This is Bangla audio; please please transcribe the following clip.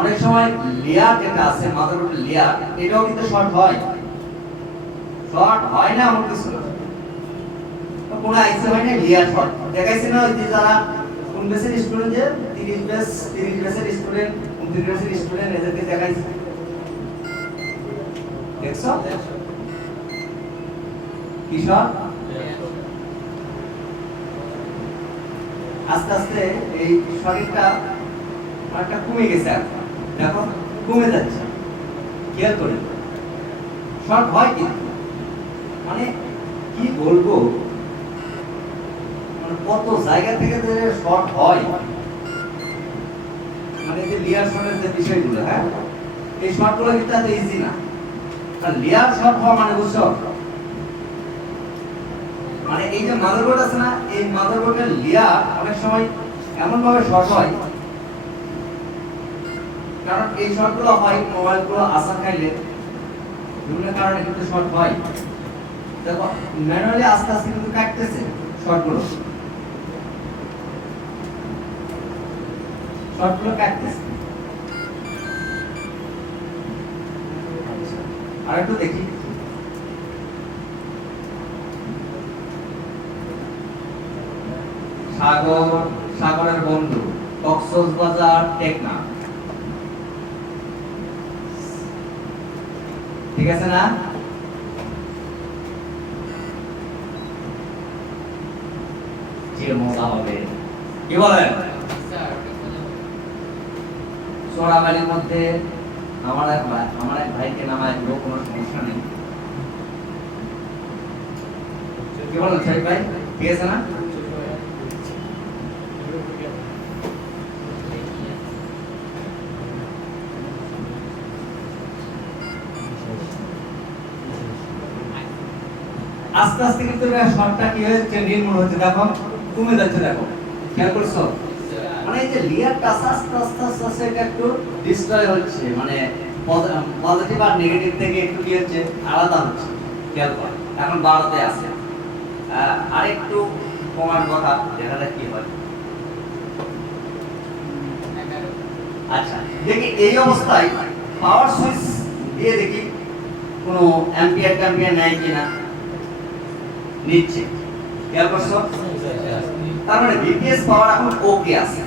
অনেক সময় লেয়ার যেটা আছে মাদারবোর্ডের লেয়ার এটাও কিন্তু শর্ট হয়। শর্ট হয় না এমন কিছু না, কোন আইসি হয় না লেয়ার শর্ট দেখাইছে না। ওই যে যারা কোন বেসের স্টুডেন্ট, যে 30 বেসের স্টুডেন্ট 29 বেসের স্টুডেন্ট এদেরকে দেখাইছে, দেখছো কি শর্ট। আস্তে আস্তে এই শরীরটা অনেকটা কমে গেছে, দেখো কমে যাচ্ছে, খেয়াল করে। শর্ট হয় কিন্তু মানে কি বলবো, মানে কত জায়গা থেকে যে শর্ট হয়, মানে যে লেয়ার শর্টের যে বিষয়গুলো, হ্যাঁ এই শর্টগুলো কিন্তু এত ইজি না। আর লেয়ার শর্ট হওয়া মানে বুঝছো, মানে এই যে মাদারবোর্ড আছে না, এই মাদারবোর্ডের লেয়ার অনেক সময় এমন ভাবে শর্ট হয়, কারণ এই শর্টগুলো হয় মোবাইলগুলো আসা খাইলে বিভিন্ন কারণে কিন্তু শর্ট হয়। দেখো ম্যানুয়ালি আস্তে আস্তে কিন্তু কাটতেছে শর্টগুলো কাটতেছে। আর একটু দেখি, সাগরের বন্ধু, কক্সবাজার, টেকনাফ, ঠিক আছে না? যে মজা হবে কি বলেন? সোনাবাড়ির মধ্যে আমার এক ভাইকে নামায় দিল, কোনো সমস্যা নেই। কি বলেন শরীফ ভাই, ঠিক আছে না? আস্তে আস্তে কিন্তু শর্টটা কি হচ্ছে, নির্মূল হচ্ছে, দেখো কমে যাচ্ছে, দেখো খেয়াল করছো? মানে এই যে লেয়ারটা আস্তে আস্তে আস্তে আস্তে এটা একটু ডিস্ট্রয় হচ্ছে, মানে পজিটিভ আর নেগেটিভ থেকে একটু কি হচ্ছে, আলাদা হচ্ছে। খেয়াল কর এখন 12তে আছে, আরেকটু কমার কথা, দেখা যাক কি হয়। আচ্ছা দেখি এই অবস্থায় পাওয়ার সুইচ দিয়ে দেখি কোনো অ্যাম্পিয়ার নেয় কিনা, নিচ্ছে। খেয়াল করছো? তার মানে ভিপিএস পাওয়ার এখন ওকে আছে।